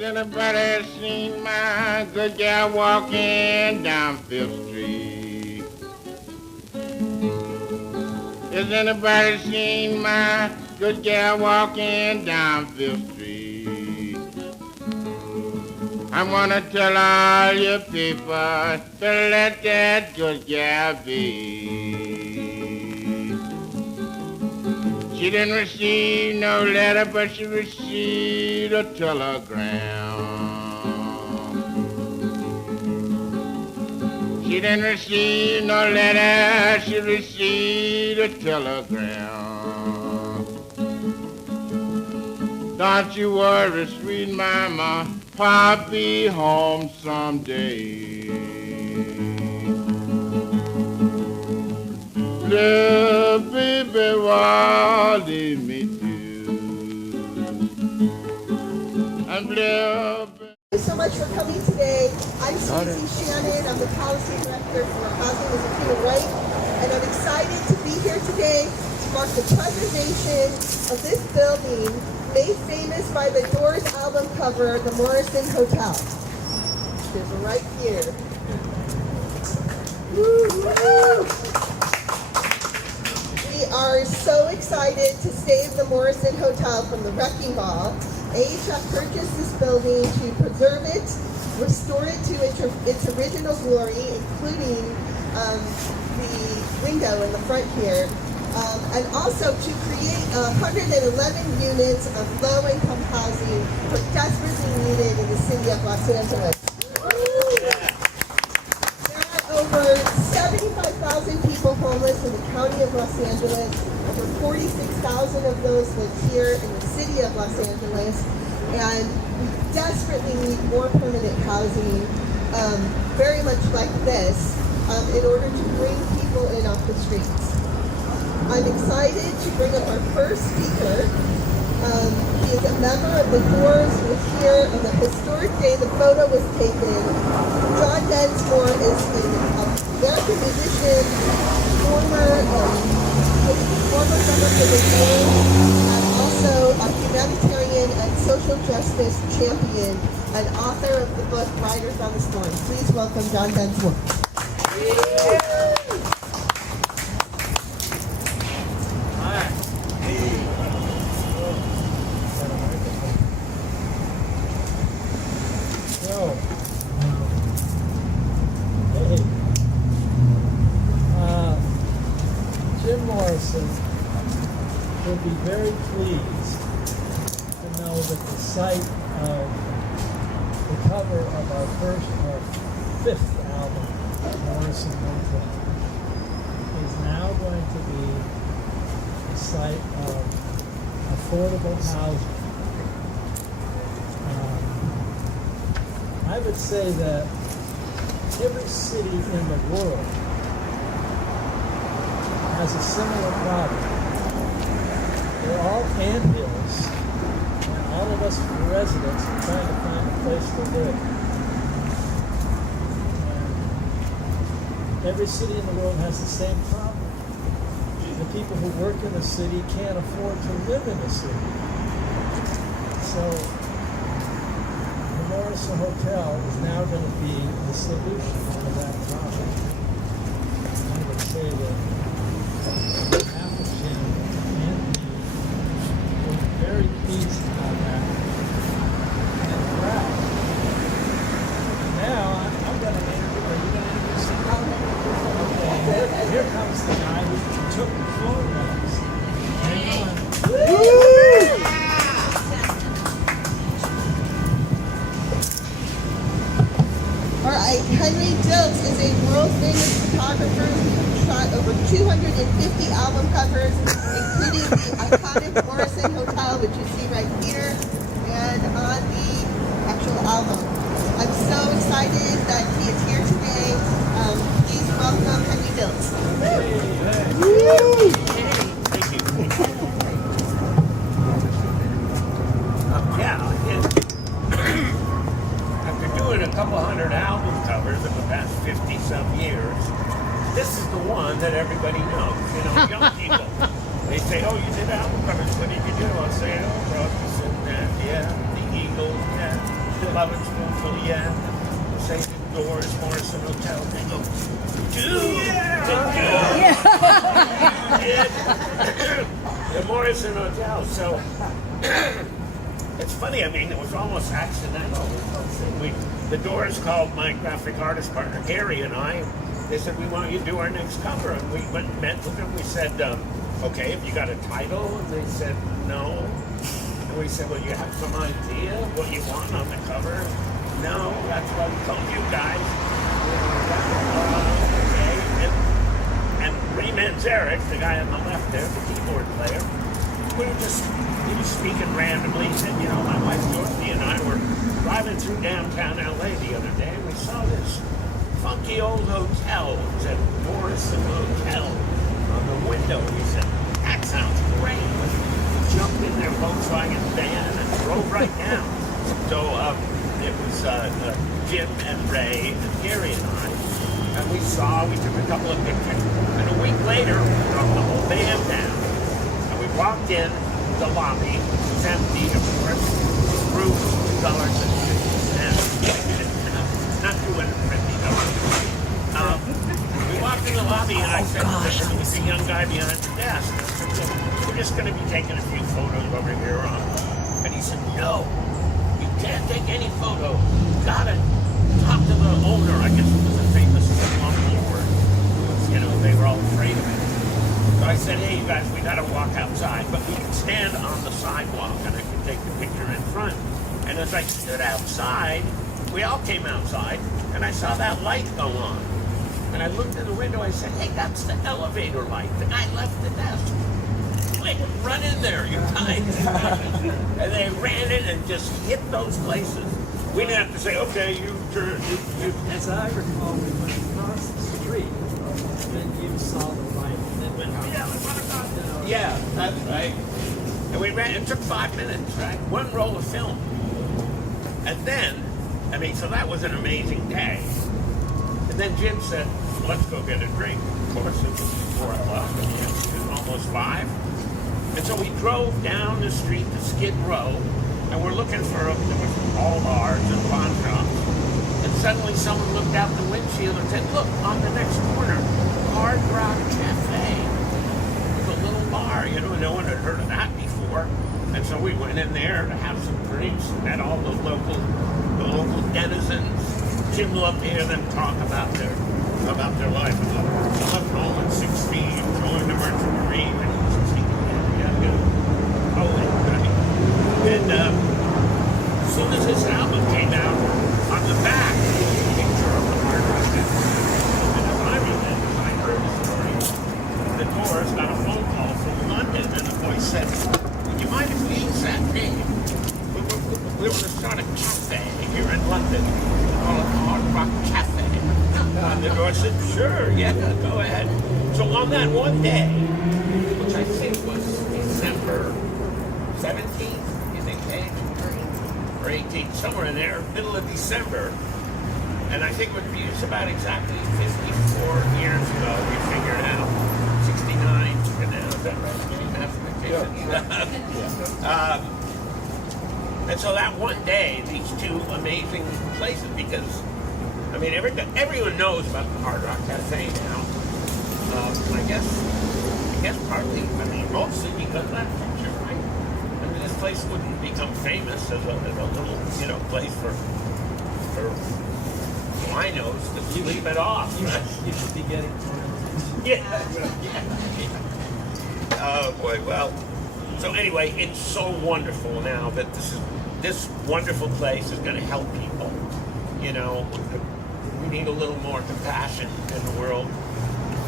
Has anybody seen my good gal walking down Fifth Street? Has anybody seen my good gal walking down Fifth Street? I wanna tell all you people to let that good gal be. She didn't receive no letter, but she received a telegram. She didn't receive no letter, she received a telegram. Don't you worry, sweet mama, I'll be home someday. Little baby, why leave me to? I'm little baby. Thank you so much for coming today. I'm Susie Shannon. I'm the policy director for Housing as a Human Right, and I'm excited to be here today to mark the preservation of this building made famous by the Doors album cover, the Morrison Hotel. It's right here. Woo-hoo! We are so excited to save the Morrison Hotel from the wrecking ball. AHF purchased this building to preserve it, restore it to its original glory, including the window in the front here, and also to create 111 units of low-income housing desperately needed in the city of Los Angeles. There are over 75,000 people homeless in the county of Los Angeles. Over 46,000 of those live here in the city of Los Angeles, and we desperately need more permanent housing, very much like this, in order to bring people in off the streets. I'm excited to bring up our first speaker. He is a member of the Doors, who was here on the historic day the photo was taken. John Densmore is an American musician, former member of the Doors, and also a humanitarian and social justice champion and author of the book Riders on the Storm. Please welcome John Densmore. Jim Morrison would be very pleased to know that the site of the cover of our fifth album, Morrison Hotel, is now going to be a site of affordable housing. I would say that every city in the world has a similar problem. They're all anthills, and all of us residents are trying to find a place to live. And every city in the world has the same problem. The people who work in the city can't afford to live in the city. So the Morrison Hotel is now going to be the solution to that problem. I would say that very pleased about that and proud. Now I'm going to interview. Are you going to interview somebody? Okay. Here comes the guy who took the photographs. Hang on. All right, Henry Diltz is a world-famous photographer who shot over 250 album covers, including the iconic Morrison Hotel, which you see right here, and on the actual album. I'm so excited that he is here today. Please welcome Henry Diltz. Thank you. After doing a couple hundred album covers in the past 50-some years, this is the one that everybody knows. You know, young people. They say, "Oh, you did album covers. What did you do?" I'll say, "Oh, Crosby, Stills, yeah, the Eagles, yeah." loving spoonful, yeah. Say the Doors, Morrison Hotel. They go, dude! The Morrison Hotel. So it's funny. I mean, it was almost accidental. The Doors called my graphic artist partner Gary and I. They said, we want you to do our next cover, and we went and met with them. We said, okay, have you got a title? And they said, no. And we said, well, you have some idea of what you want on the cover? No, that's what I told you guys. Okay. And Ray Manzarek, the guy on the left there, the keyboard player, he was speaking randomly. He said, you know, my wife Dorothy and I were driving through downtown LA the other day, and we saw this funky old hotel. It said Morrison Hotel on the window. He said, that sounds great. We jumped in their Volkswagen van and drove right down. So it was Jim and Ray and Gary and I. And we took a couple of pictures. And a week later, we drove the whole van down. And we walked in the lobby. It was empty, of course. The room was $2.50. Not $250. We walked in the lobby and I said, there was a young guy behind the desk. I said, we're just going to be taking a few photos over here. And he said, no, you can't take any photo. You got to talk to the owner. I guess it was a famous slum lord. You know, they were all afraid of it. So I said, hey, you guys, we got to walk outside, but we can stand on the sidewalk and I can take the picture in front. And as I stood outside, we all came outside, and I saw that light go on. And I looked in the window, I said, hey, that's the elevator light. The guy left the desk. Quick, run in there, you guys. And they ran in and just hit those places. We didn't have to say, okay, you turn. As I recall, we went across the street, and you saw the light, and then went, Yeah, that's right. And we ran, it took 5 minutes, right? One roll of film. And then, I mean, so that was an amazing day. And then Jim said, let's go get a drink. Of course, it was 4 o'clock, and it was almost 5. And so we drove down the street to Skid Row, and we're looking for, there was all bars and pawn shops. And suddenly someone looked out the windshield and said, look, on the next corner, Hard Rock Cafe. It's a little bar, you know, no one had heard of that before. And so we went in there to have some drinks, met all the local denizens. Jim loved to hear them talk about their life. I left home at 16, joined the Merchant Marine, and he was 16. Oh, right. And as soon as this album came out, on the back, there was a picture of the Hard Rock Cafe. And as I heard the story, the Doors got a phone call from London, and the voice said, would you mind if we use that name? We were to start a cafe here in London called the Hard Rock Cafe. And the Doors said, sure, yeah, go ahead. So on that one day, which I think was December 17th, you think, Paige? Or 18th, somewhere in there, middle of December, and I think it was about exactly 54 years ago, we figured out 69 now, is that right? Yeah. And so that one day, these two amazing places, because, I mean, everyone knows about the Hard Rock Cafe now. I guess partly, I mean, mostly because of that picture, right? I mean, this place wouldn't become famous as a little, you know, place for winos to leave it off. Right? You should be getting more attention. Yeah. Oh boy, well. So anyway, it's so wonderful now that this wonderful place is going to help people. You know, we need a little more compassion in the world.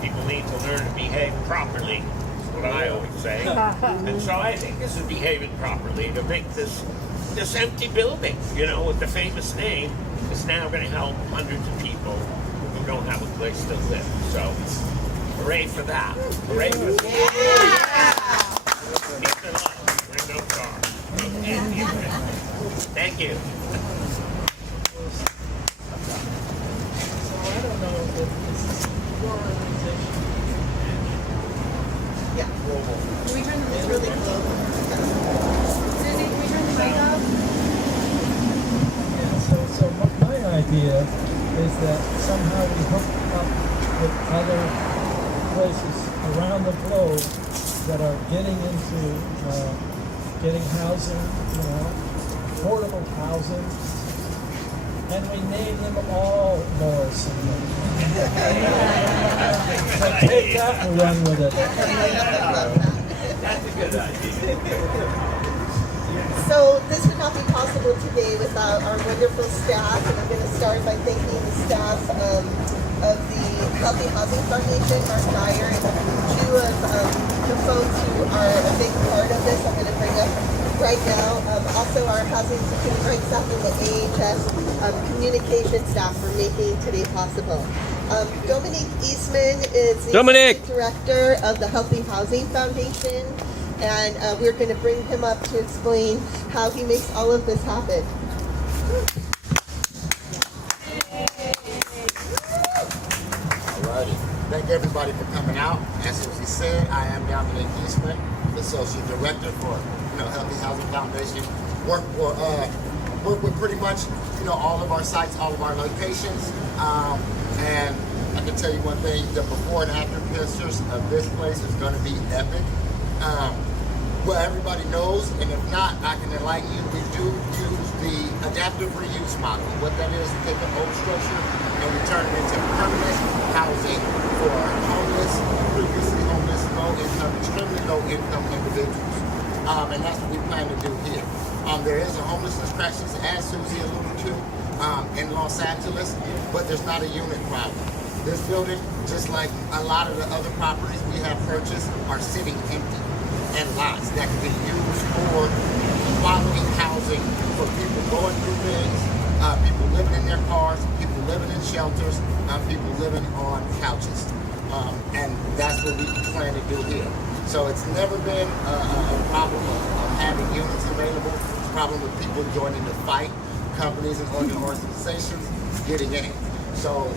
People need to learn to behave properly. That's what I always say. And so I think this is behaving properly to make this empty building, you know, with the famous name, is now going to help hundreds of people who don't have a place to live. So, hooray for that. Hooray for that. Peace and love. Ringo Starr. Thank you. So I don't know if this is your organization. Yeah. Global. Can we turn this really global? Susie, can we turn the mic up? Yes. idea is that somehow we hook up with other places around the globe that are getting into getting housing, affordable housing, and we name them all Morrison. So take that and run with it. That's a good idea. So this would not be possible today without our wonderful staff, and I'm going to start by thanking the staff of the Healthy Housing Foundation, Mark Dyer, and two of the folks who are a big part of this I'm going to bring up right now. Also our housing security rights staff and the AHS communication staff for making today possible. Dominic Eastman is the Executive Director of the Healthy Housing Foundation, and we're going to bring him up to explain how he makes all of this happen. Alrighty. Thank everybody for coming out. As Susie said, I am Dominic Eastman, the Associate Director for Healthy Housing Foundation. Work with pretty much all of our sites, all of our locations, and I can tell you one thing: the before and after pictures of this place is going to be epic. Well, everybody knows, and if not, I can enlighten you. We do use the adaptive reuse model. What that is, we take an old structure and we turn it into permanent housing for homeless, previously homeless, low-income, extremely low-income individuals. And that's what we plan to do here. There is a homelessness crisis, as Susie alluded to, in Los Angeles, but there's not a unit problem. This building, just like a lot of the other properties we have purchased, are sitting empty and lots that can be used for quality housing for people going through things, people living in their cars, people living in shelters, people living on couches. And that's what we plan to do here. So it's never been a problem of having units available. It's a problem of people joining the fight, companies and organizations getting in. So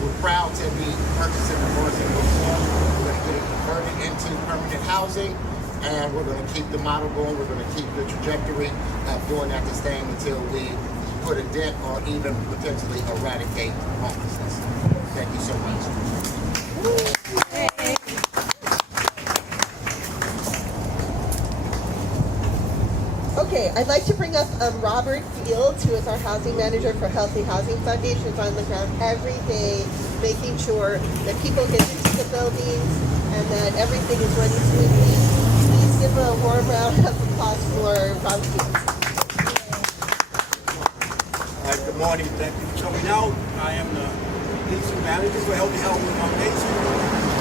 we're proud to be purchasing the Morrison Hotel. We're going to get it converted into permanent housing, and we're going to keep the model going. We're going to keep the trajectory of doing that to staying until we put a dent or even potentially eradicate homelessness. Thank you so much. Okay, I'd like to bring up Robert Fields, who is our housing manager for Healthy Housing Foundation, who's on the ground every day, making sure that people get into the buildings and that everything is running smoothly. Please give a warm round of applause for Robert Fields. Good morning. Thank you for coming out. I am the leasing manager for Healthy Housing Foundation.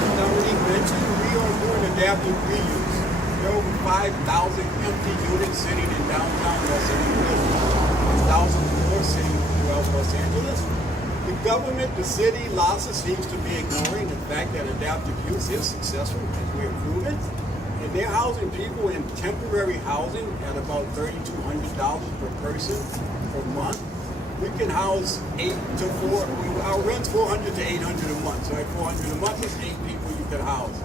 As Dominique mentioned, we are doing adaptive reuse. There are over 5,000 empty units sitting in downtown Los Angeles, thousands more sitting throughout Los Angeles. The government, the city, LASA seems to be ignoring the fact that adaptive use is successful, as we have proven. And they're housing people in temporary housing at about $3,200 per person per month. We can house 8 to 4. Our rent's $400 to $800 a month. So at $400 a month, it's 8 people you can house.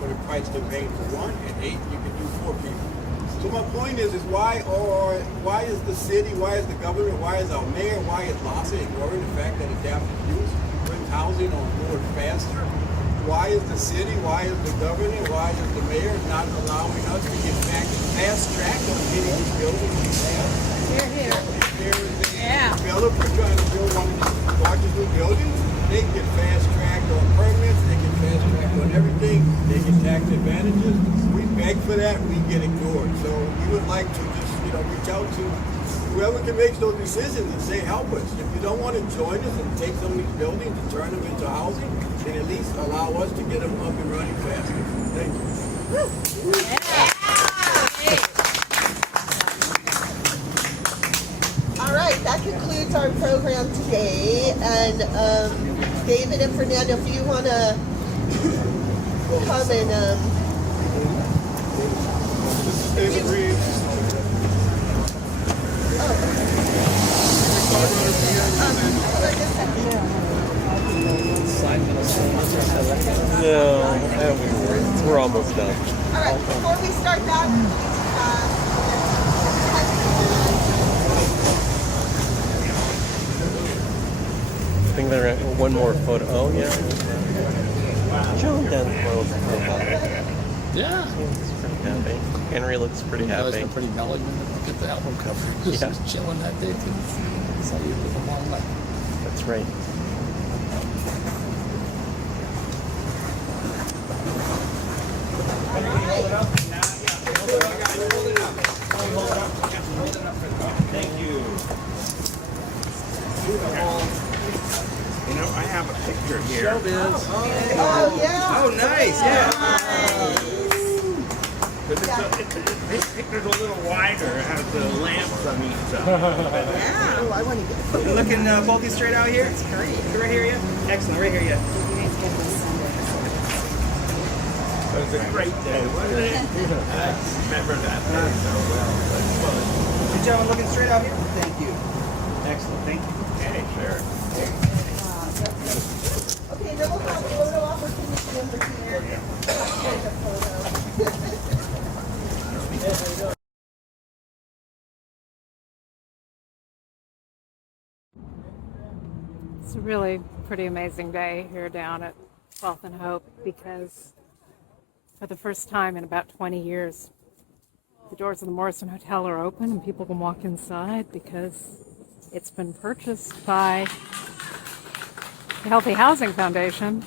For the price they're paying for one, at 8 you can do 4 people. So my point is why is the city, why is the government, why is our mayor, why is LASA ignoring the fact that adaptive use brings housing on board faster? Why is the city, why is the governor, why is the mayor not allowing us to get back fast track on getting these buildings we have? Here. If there is a developer trying to build one of these larger new buildings, they can get fast tracked on permits, they can fast track on everything, they get tax advantages. We beg for that, we get ignored. So we would like to just reach out to whoever can make those decisions and say, help us. If you don't want to join us and take some of these buildings and turn them into housing, then at least allow us to get them up and running faster. Thank you. All right, that concludes our program today. And David and Fernando, if you want to come and... David Reed. No, we're almost done. All right, before we start that, one more photo. Oh, yeah. John Densmore looks pretty happy. Yeah. He's pretty happy. Henry looks pretty You guys happy. are pretty mellow. Look at the album cover. Just Yeah. chilling that day. That's how you live a long life. That's right. Thank you. You know, I have a picture here. Oh, yeah. Oh, nice, yeah. But this picture's a little wider. It has the lamps on each side. Oh, I want to get You looking bulky straight out here? That's great. Right here, yeah? Excellent, right here, yeah. It was a great day, wasn't it? I remember that day so well. It was fun. Good gentlemen looking straight out here? Thank you. Excellent, thank you. Okay, sure. Okay, then we'll have a photo opportunity over here. Take a photo. It's a really pretty amazing day here down at 12th and Hope because for the first time in about 20 years, the doors of the Morrison Hotel are open and people can walk inside because it's been purchased by the Healthy Housing Foundation.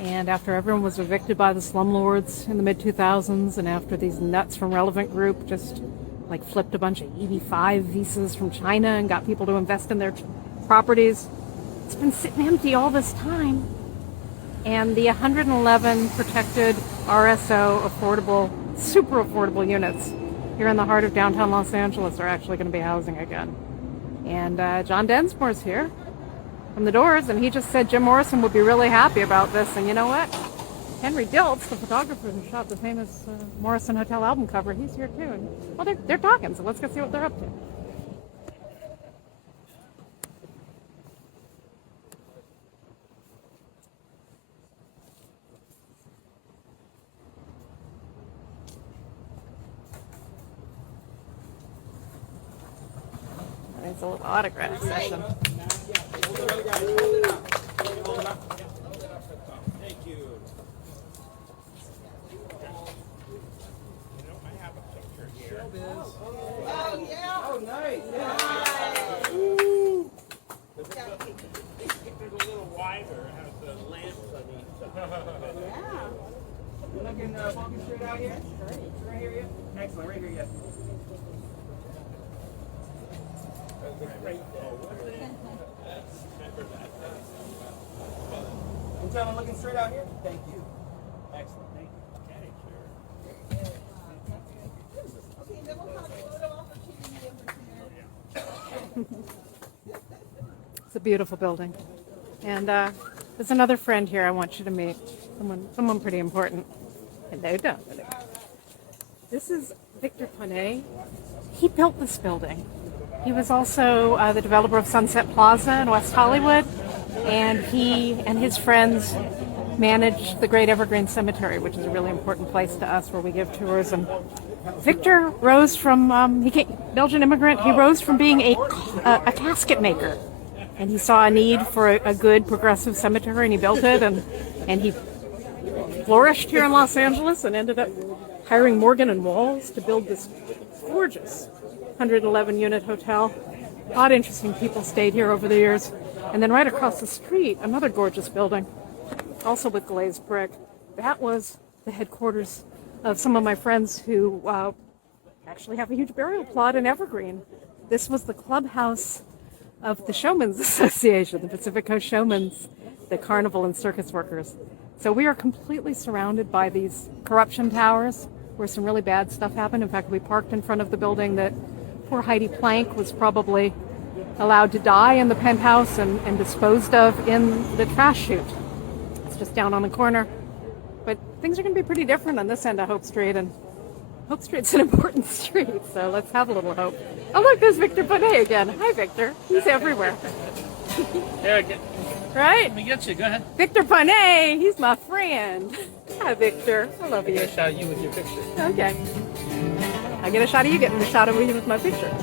And after everyone was evicted by the slumlords in the mid-2000s and after these nuts from Relevant Group just like flipped a bunch of EB-5 visas from China and got people to invest in their properties, it's been sitting empty all this time. And the 111 protected RSO affordable, super affordable units here in the heart of downtown Los Angeles are actually going to be housing again. And John Densmore's here from the Doors, and he just said Jim Morrison would be really happy about this. And you know what? Henry Diltz, the photographer who shot the famous Morrison Hotel album cover, he's here too. And well, they're talking, so let's go see what they're up to. It's a little autograph session. Thank you. You know, I have a picture here. Oh, yeah. Oh, nice. This picture's a little wider. It has the lamps on each side. You looking bulky straight out here? Great. Right here, yeah? Excellent, right here, yeah. It was a great day, wasn't it? I remember that day so well. Good gentlemen looking straight out here? Thank you. Excellent, thank you. Okay, sure. Okay, then we'll have a photo opportunity over here. It's a beautiful building. And there's another friend here I want you to meet. Someone pretty important. Hello, Dominic. This is Victor Ponet. He built this building. He was also the developer of Sunset Plaza in West Hollywood. And he and his friends manage the Great Evergreen Cemetery, which is a really important place to us where we give tours. And Victor rose from, Belgian immigrant, he rose from being a casket maker. And he saw a need for a good progressive cemetery, and he built it, and he flourished here in Los Angeles and ended up hiring Morgan and Walls to build this gorgeous 111-unit hotel. A lot of interesting people stayed here over the years. And then right across the street, another gorgeous building, also with glazed brick. That was the headquarters of some of my friends who actually have a huge burial plot in Evergreen. This was the clubhouse of the Showmen's Association, the Pacific Coast Showmen's, the carnival and circus workers. So we are completely surrounded by these corruption towers where some really bad stuff happened. In fact, we parked in front of the building that poor Heidi Plank was probably allowed to die in the penthouse and disposed of in the trash chute. It's just down on the corner. But things are going to be pretty different on this end of Hope Street, and Hope Street's an important street, so let's have a little hope. Oh look, there's Victor Bonet again. Hi, Victor. He's everywhere. Yeah, Right? let me get you. Go ahead. Victor Bonet, he's my friend. Hi, Victor. I love you. I shot you with your picture. Okay. I get a shot of you getting a shot of me with my picture.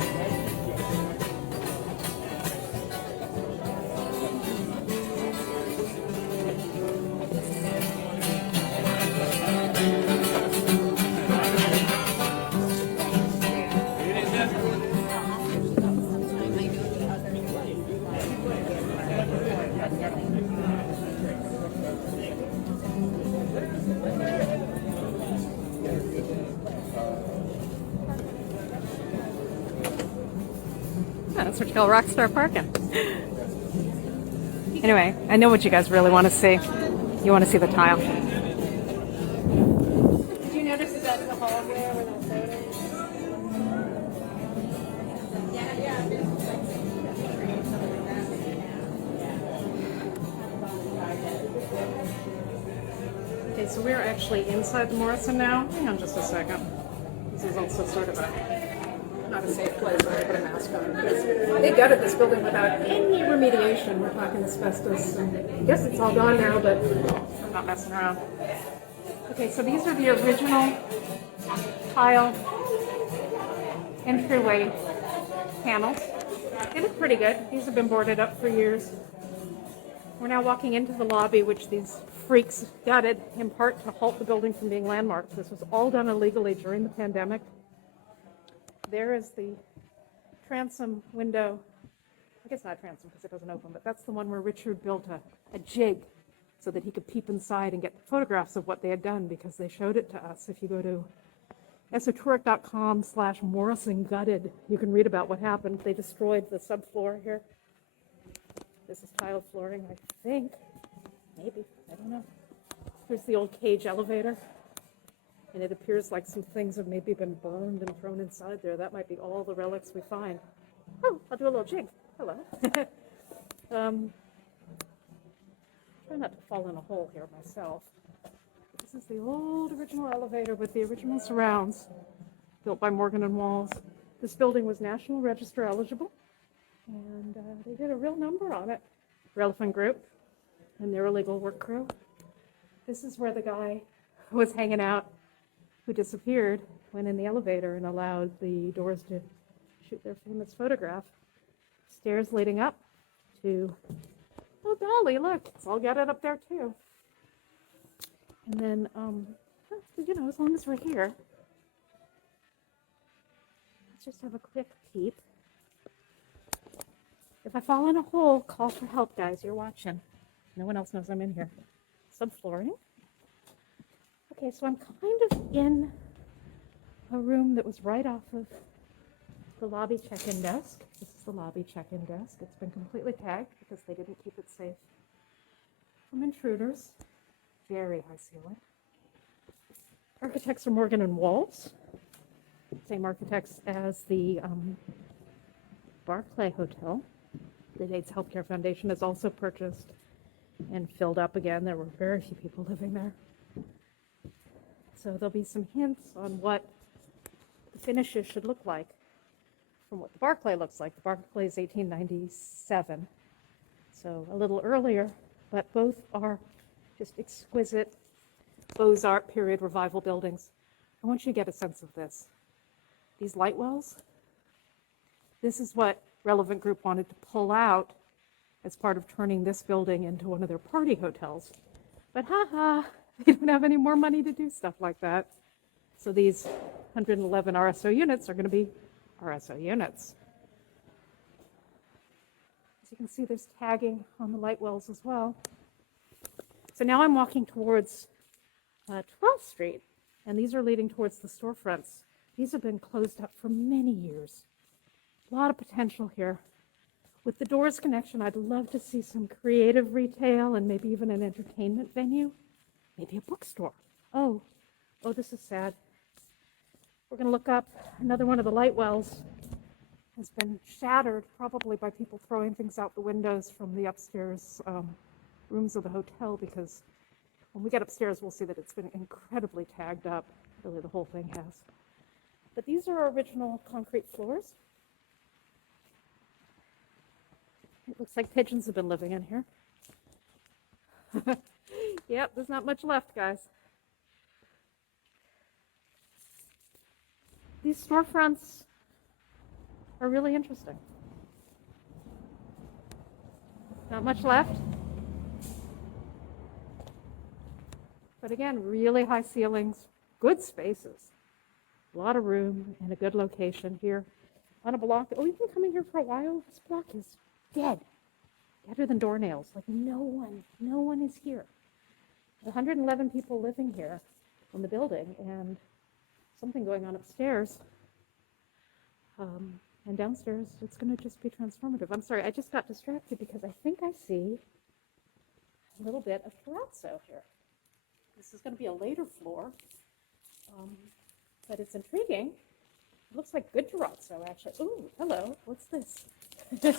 minutes for Tail Rockstar parking. Anyway, I know what you guys really want to see. You want to see the tile. Did you notice that in the hall there where that photo is? Okay, so we're actually inside the Morrison now. Hang on just a second. This is also sort of not a safe place. I put a mask on because they gutted this building without any remediation. We're talking asbestos, and I guess it's all gone now, but I'm not messing around. Okay, so these are the original tile entryway panels. They look pretty good. These have been boarded up for years. We're now walking into the lobby, which these freaks gutted in part to halt the building from being landmarked. This was all done illegally during the pandemic. There is the transom window. I guess not transom because it doesn't open, but that's the one where Richard built a jig so that he could peep inside and get photographs of what they had done because they showed it to us. If you go to esotouric.com/Morrison gutted, you can read about what happened. They destroyed the subfloor here. This is tiled flooring, I think. Maybe, I don't know. Here's the old cage elevator. And it appears like some things have maybe been burned and thrown inside there. That might be all the relics we find. Oh, I'll do a little jig. Hello. Try not to fall in a hole here myself. This is the old original elevator with the original surrounds built by Morgan and Walls. This building was National Register eligible, and they did a real number on it. Relevant Group and their illegal work crew. This is where the guy who was hanging out, who disappeared, went in the elevator and allowed the doors to shoot their famous photograph. Stairs leading up to, oh golly, look, it's all gutted up there too. And then, you know, as long as we're here, let's just have a quick peep. If I fall in a hole, call for help, guys. You're watching. No one else knows I'm in here. Subflooring. Okay, so I'm kind of in a room that was right off of the lobby check-in desk. This is the lobby check-in desk. It's been completely tagged because they didn't keep it safe from intruders. Very high ceiling. Architects are Morgan and Walls. Same architects as the Barclay Hotel. The Yates Healthcare Foundation has also purchased and filled up again. There were very few people living there. So there'll be some hints on what the finishes should look like from what the Barclay looks like. The Barclay is 1897, so a little earlier, but both are just exquisite Beaux-Art period revival buildings. I want you to get a sense of this. These light wells, this is what Relevant Group wanted to pull out as part of turning this building into one of their party hotels. But they don't have any more money to do stuff like that. So these 111 RSO units are going to be RSO units. As you can see, there's tagging on the light wells as well. So now I'm walking towards 12th Street, and these are leading towards the storefronts. These have been closed up for many years. A lot of potential here. With the Doors connection, I'd love to see some creative retail and maybe even an entertainment venue. Maybe a bookstore. Oh, this is sad. We're going to look up another one of the light wells. Has been shattered, probably by people throwing things out the windows from the upstairs rooms of the hotel, because when we get upstairs, we'll see that it's been incredibly tagged up. Really, the whole thing has. But these are original concrete floors. It looks like pigeons have been living in here. Yep, there's not much left, guys. These storefronts are really interesting. Not much left. But again, really high ceilings, good spaces, a lot of room, and a good location here on a block. Oh, you've been coming here for a while? This block is dead. Deader than doornails. Like no one is here. 111 people living here in the building, and something going on upstairs. And downstairs, it's going to just be transformative. I'm sorry, I just got distracted because I think I see a little bit of terrazzo here. This is going to be a later floor, but it's intriguing. It looks like good terrazzo, actually. Ooh, hello, what's this? Can't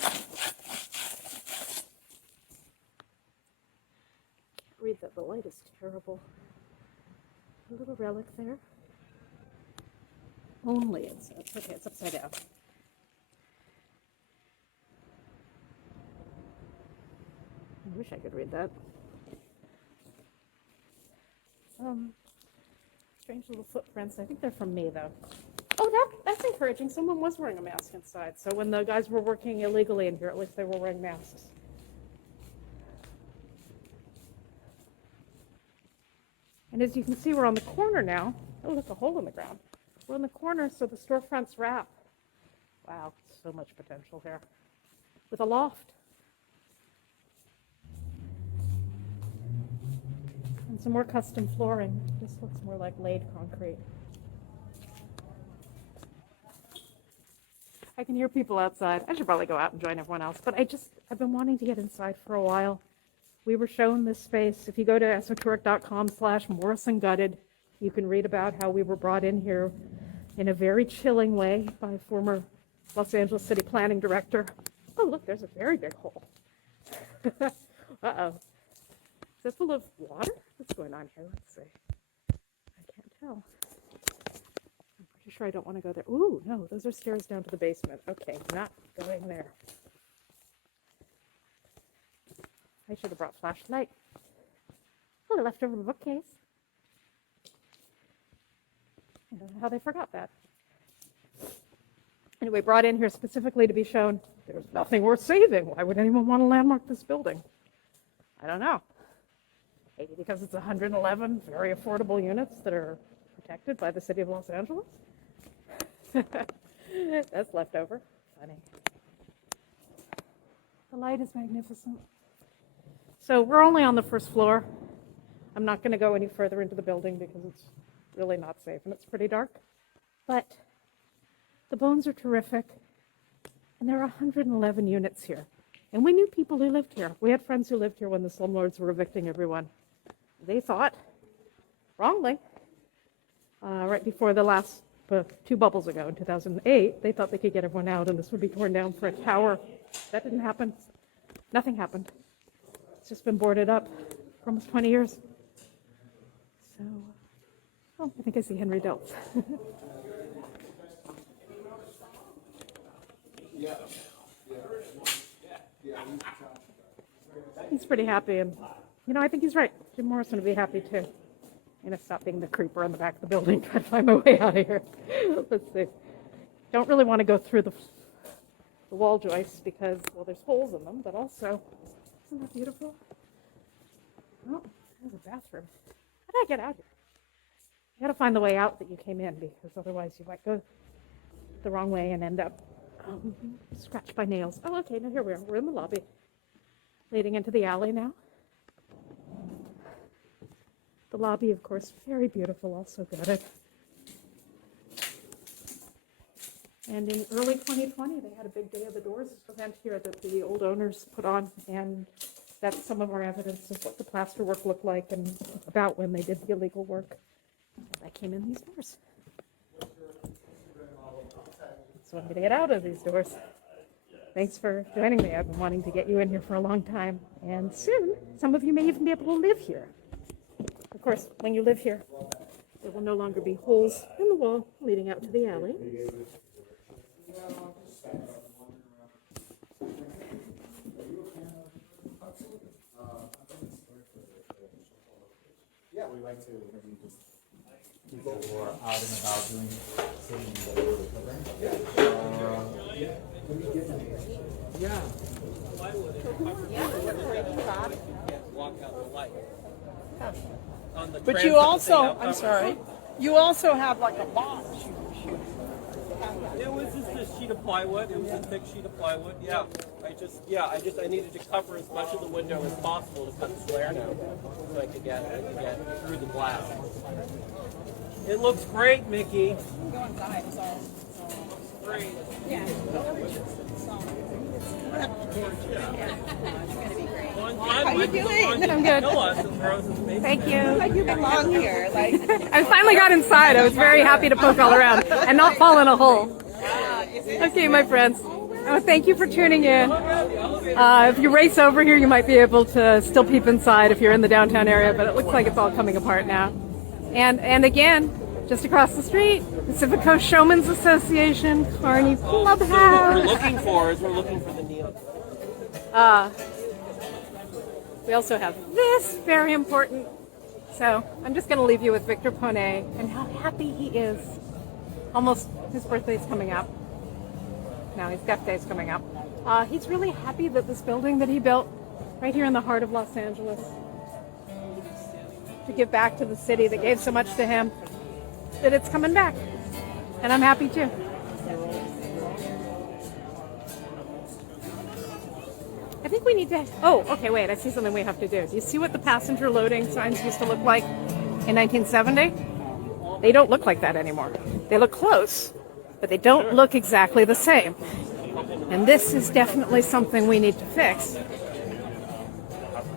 read that, the light is terrible. A little relic there. Only it's okay, it's upside down. I wish I could read that. Strange little footprints. I think they're from me, though. Oh, that's encouraging. Someone was wearing a mask inside. So when the guys were working illegally in here, at least they were wearing masks. And as you can see, we're on the corner now. Oh, look, a hole in the ground. We're on the corner, so the storefronts wrap. Wow, so much potential here. With a loft. And some more custom flooring. This looks more like laid concrete. I can hear people outside. I should probably go out and join everyone else, but I've been wanting to get inside for a while. We were shown this space. If you go to esotouric.com/Morrison Gutted, you can read about how we were brought in here in a very chilling way by former Los Angeles City Planning Director. Oh, look, there's a very big hole. Uh-oh. Is that full of water? What's going on here? Let's see. I can't tell. I'm pretty sure I don't want to go there. Ooh, no, those are stairs down to the basement. Okay, not going there. I should have brought flashlight. Oh, a leftover bookcase. I don't know how they forgot that. Anyway, brought in here specifically to be shown there's nothing worth saving. Why would anyone want to landmark this building? I don't know. Maybe because it's 111 very affordable units that are protected by the city of Los Angeles. That's leftover. Funny. The light is magnificent. So we're only on the first floor. I'm not going to go any further into the building because it's really not safe and it's pretty dark. But the bones are terrific. And there are 111 units here. And we knew people who lived here. We had friends who lived here when the slumlords were evicting everyone. They thought, wrongly, right before the last two bubbles ago in 2008, they thought they could get everyone out and this would be torn down for a tower. That didn't happen. Nothing happened. It's just been boarded up for almost 20 years. So, oh, I think I see Henry Diltz. He's pretty happy, and I think he's right. Jim Morrison would be happy too. I'm gonna stop being the creeper in the back of the building, try to find my way out of here. Let's see. Don't really want to go through the wall joists because, well, there's holes in them, but also, isn't that beautiful? Oh, there's a bathroom. How did I get out here? You gotta find the way out that you came in because otherwise you might go the wrong way and end up scratched by nails. Oh, okay, now here we are. We're in the lobby. Leading into the alley now. The lobby, of course, very beautiful, also gutted. And in early 2020, they had a big Day of the Doors event here that the old owners put on, and that's some of our evidence of what the plaster work looked like and about when they did the illegal work. I came in these doors. So I'm going to get out of these doors. Thanks for joining me. I've been wanting to get you in here for a long time. And soon, some of you may even be able to live here. Of course, when you live here, there will no longer be holes in the wall leading out to the alley. Yeah, we like to maybe just people who are out and about doing things. But you also, I'm sorry, you also have like a box. It was just a sheet of plywood. It was a thick sheet of plywood. Yeah. I needed to cover as much of the window as possible to cut the glare down so I could get through the glass. It looks great, Mickey. Go inside, so. Great. Yeah. How you doing? I'm good. Kill us and throw us in space. Thank you. Like you belong here. Like I finally got inside. I was very happy to poke all around and not fall in a hole. Okay, my friends. Oh, thank you for tuning in. If you race over here, you might be able to still peep inside if you're in the downtown area, but it looks like it's all coming apart now. And again, just across the street, Pacific Coast Showmen's Association, Carney Clubhouse. What we're looking for is we're looking for the neon. We also have this, very important. So I'm just going to leave you with Victor Ponet and how happy he is. Almost his birthday's coming up. No, his death day's coming up. He's really happy that this building that he built right here in the heart of Los Angeles to give back to the city that gave so much to him, that it's coming back. And I'm happy too. I think we need to, oh, okay, wait, I see something we have to do. Do you see what the passenger loading signs used to look like in 1970? They don't look like that anymore. They look close, but they don't look exactly the same. And this is definitely something we need to fix.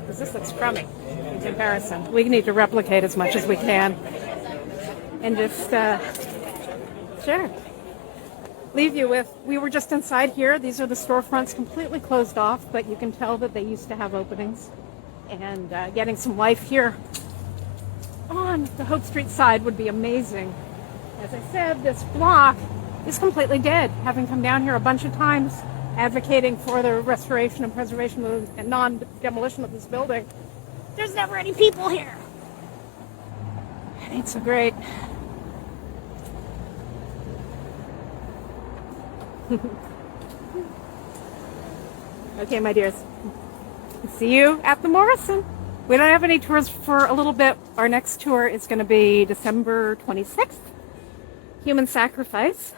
Because this looks crummy in comparison. We need to replicate as much as we can. And just, sure. Leave you with, we were just inside here. These are the storefronts completely closed off, but you can tell that they used to have openings. And getting some life here on the Hope Street side would be amazing. As I said, this block is completely dead, having come down here a bunch of times advocating for the restoration and preservation of, and non-demolition of this building. There's never any people here. It ain't so great. Okay, my dears. See you at the Morrison. We don't have any tours for a little bit. Our next tour is going to be December 26th. Human Sacrifice.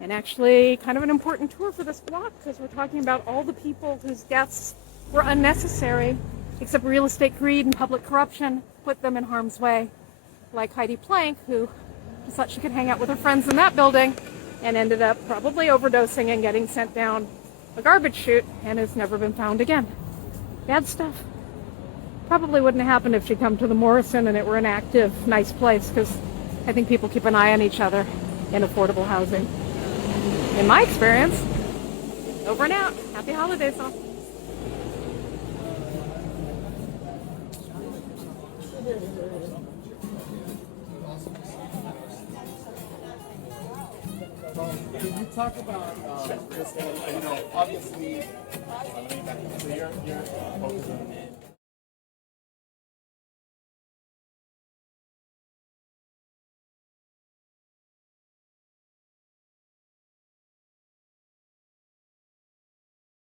And actually kind of an important tour for this block because we're talking about all the people whose deaths were unnecessary, except real estate greed and public corruption put them in harm's way. Like Heidi Plank, who just thought she could hang out with her friends in that building and ended up probably overdosing and getting sent down a garbage chute and has never been found again. Bad stuff. Probably wouldn't have happened if she'd come to the Morrison and it were an active, nice place, because I think people keep an eye on each other in affordable housing. In my experience, over and out. Happy holidays all. Can you talk about this? You know, obviously, so you're focused on